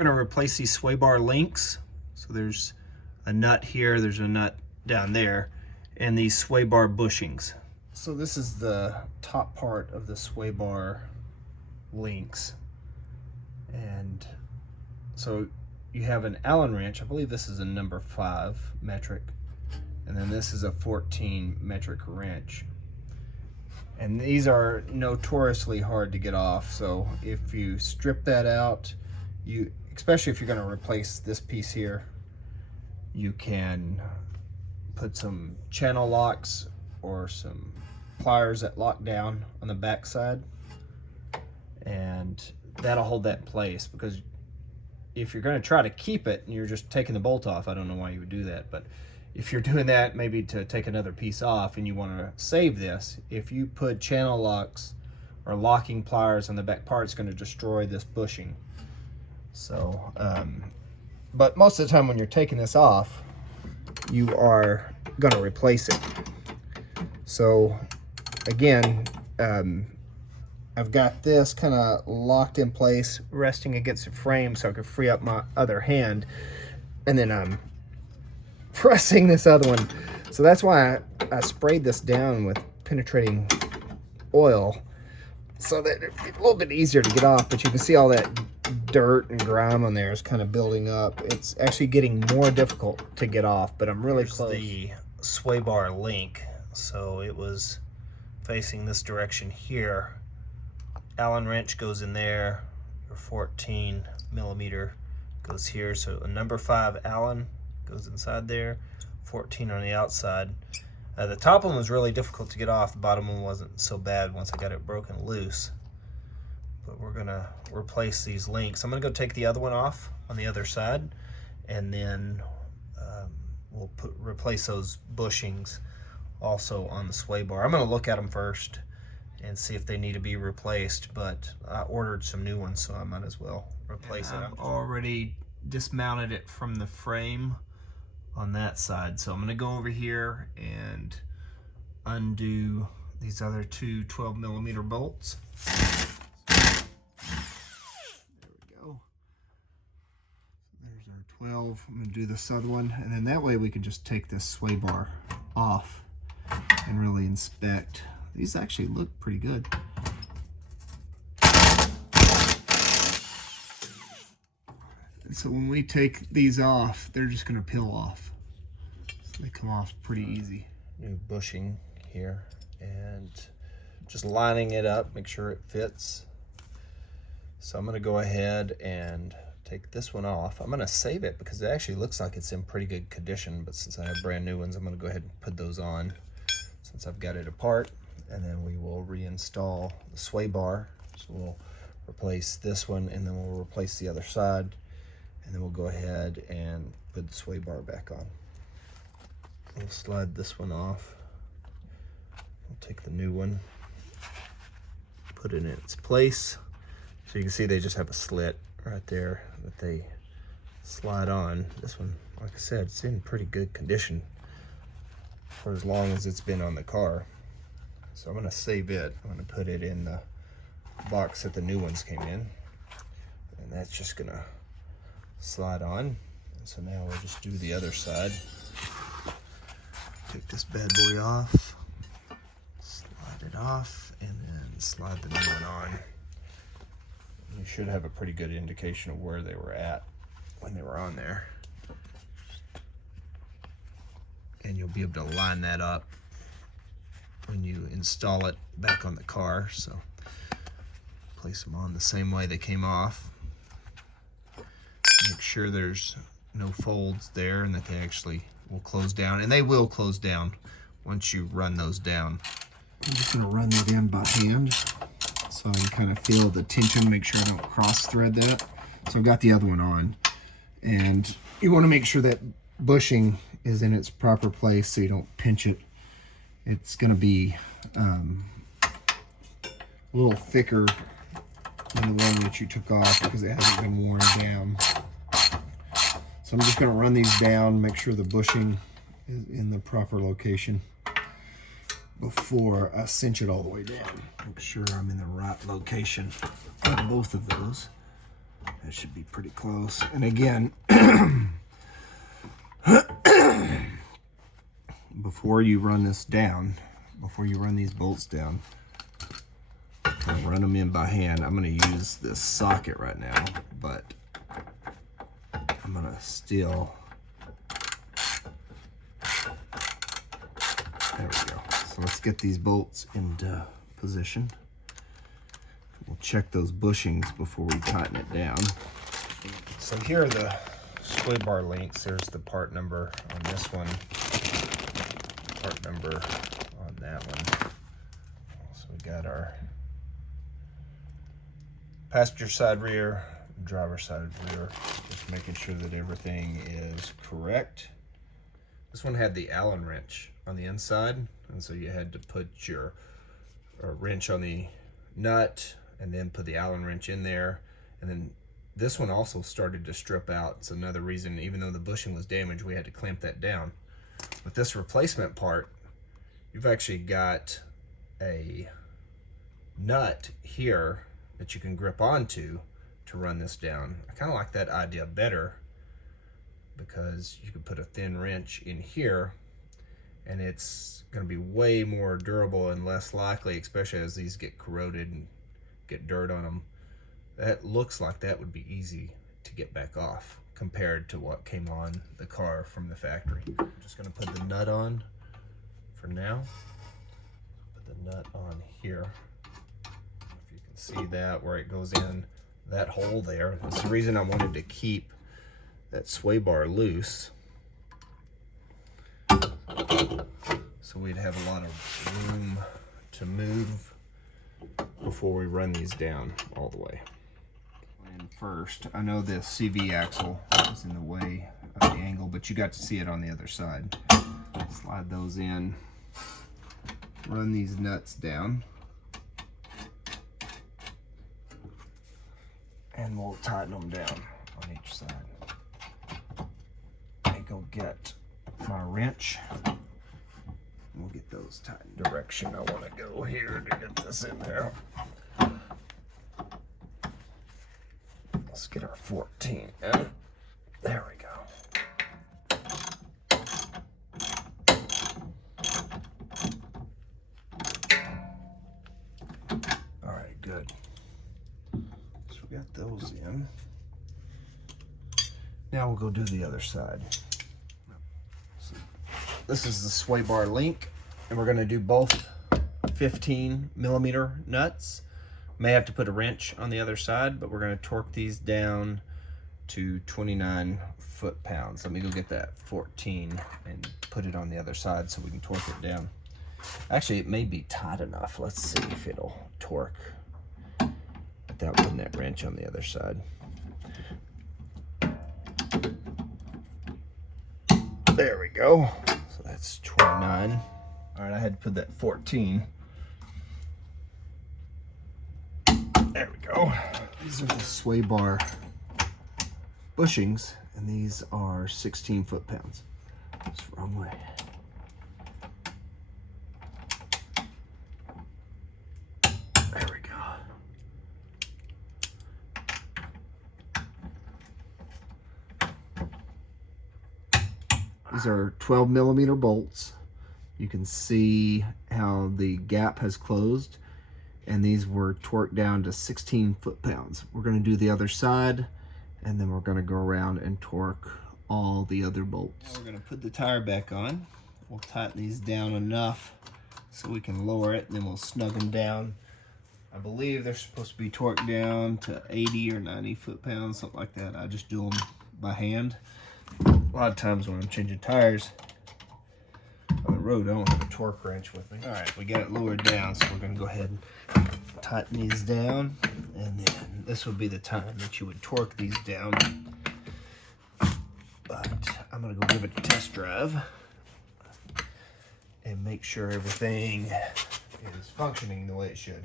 We're going to replace these sway bar links. So there's a nut here, there's a nut down there, and these sway bar bushings. So this is the top part of the sway bar links. And so you have an Allen wrench. I believe this is a number 5 metric. And then this is a 14 metric wrench. And these are notoriously hard to get off. So if you strip that out, especially if you're going to replace this piece here, you can put some channel locks or some pliers that lock down on the back side, and that'll hold that in place. Because if you're going to try to keep it and you're just taking the bolt off, I don't know why you would do that, but if you're doing that maybe to take another piece off and you want to save this, if you put channel locks or locking pliers on the back part, it's going to destroy this bushing. So but most of the time when you're taking this off, you are going to replace it. So again, I've got this kind of locked in place, resting against the frame so I can free up my other hand, and then I'm pressing this other one. So that's why I sprayed this down with penetrating oil, so that it's a little bit easier to get off. But you can see all that dirt and grime on there is kind of building up. It's actually getting more difficult to get off, but I'm really close. The sway bar link, so it was facing this direction here. Allen wrench goes in there, your 14 millimeter goes here, so a number 5 Allen goes inside there, 14 on the outside. The top one was really difficult to get off. The bottom one wasn't so bad once I got it broken loose. But we're gonna replace these links. I'm gonna go take the other one off on the other side, and then we'll replace those bushings also on the sway bar. I'm gonna look at them first and see if they need to be replaced, but I ordered some new ones, so I might as well replace it. I've already dismounted it from the frame on that side, so I'm gonna go over here and undo these other two 12 millimeter bolts. There we go. There's our 12. I'm gonna do this other one, and then that way we can just take this sway bar off and really inspect. These actually look pretty good. So when we take these off, they're just gonna peel off. So they come off pretty easy. New bushing here, and just lining it up, make sure it fits. So I'm gonna go ahead and take this one off. I'm gonna save it because it actually looks like it's in pretty good condition, but since I have brand new ones, I'm gonna go ahead and put those on since I've got it apart, and then we will reinstall the sway bar. So we'll replace this one, and then we'll replace the other side, and then we'll go ahead and put the sway bar back on. We'll slide this one off. We'll take the new one, put it in its place. So you can see they just have a slit right there that they slide on. This one, like I said, it's in pretty good condition for as long as it's been on the car. So I'm gonna save it. I'm gonna put it in the box that the new ones came in. And that's just gonna slide on. And so now we'll just do the other side. Take this bad boy off, slide it off, and then slide the new one on. You should have a pretty good indication of where they were at when they were on there. And you'll be able to line that up when you install it back on the car. So place them on the same way they came off. Make sure there's no folds there and that they actually will close down. And they will close down once you run those down. I'm just gonna run that in by hand so I can kind of feel the tension, make sure I don't cross thread that. So I've got the other one on. And you wanna make sure that bushing is in its proper place so you don't pinch it. It's gonna be a little thicker than the one that you took off because it hasn't been worn down. So I'm just gonna run these down, make sure the bushing is in the proper location before I cinch it all the way down. Make sure I'm in the right location on both of those. That should be pretty close. And again, before you run this down, before you run these bolts down, and run them in by hand. I'm going to use this socket right now, but I'm going to still. There we go. So let's get these bolts into position. We'll check those bushings before we tighten it down. So here are the sway bar links. There's the part number on this one, part number on that one. So we got our passenger side rear, driver side rear. Just making sure that everything is correct. This one had the Allen wrench on the inside, and so you had to put your wrench on the nut and then put the Allen wrench in there. And then this one also started to strip out. It's another reason, even though the bushing was damaged, we had to clamp that down. With this replacement part, you've actually got a nut here that you can grip onto to run this down. I kind of like that idea better because you could put a thin wrench in here and it's going to be way more durable and less likely, especially as these get corroded and get dirt on them. That looks like that would be easy to get back off compared to what came on the car from the factory. I'm just going to put the nut on for now. Put the nut on here. If you can see that where it goes in that hole there. That's the reason I wanted to keep that sway bar loose, so we'd have a lot of room to move before we run these down all the way. And first, I know this CV axle is in the way of the angle, but you got to see it on the other side. Slide those in, run these nuts down, and we'll tighten them down on each side. I go get my wrench. We'll get those tightened. Direction I want to go here to get this in there. Let's get our 14 in. There we go. All right, good. So we got those in. Now we'll go do the other side. So this is the sway bar link, and we're going to do both 15mm nuts. May have to put a wrench on the other side, but we're going to torque these down to 29 foot-pounds. Let me go get that 14 and put it on the other side so we can torque it down. Actually, it may be tight enough. Let's see if it'll torque without putting that wrench on the other side. There we go. So that's 29. All right, I had to put that 14. There we go. These are the sway bar bushings, and these are 16 foot-pounds. That's the wrong way. There we go. These are 12mm bolts. You can see how the gap has closed, and these were torqued down to 16 foot-pounds. We're going to do the other side, and then we're going to go around and torque all the other bolts. Now we're going to put the tire back on. We'll tighten these down enough so we can lower it, and then we'll snug them down. I believe they're supposed to be torqued down to 80 or 90 foot-pounds, something like that. I just do them by hand. A lot of times when I'm changing tires on the road, I don't have a torque wrench with me. All right, we got it lowered down, so we're going to go ahead and tighten these down, and then this would be the time that you would torque these down. But I'm going to go give it a test drive and make sure everything is functioning the way it should.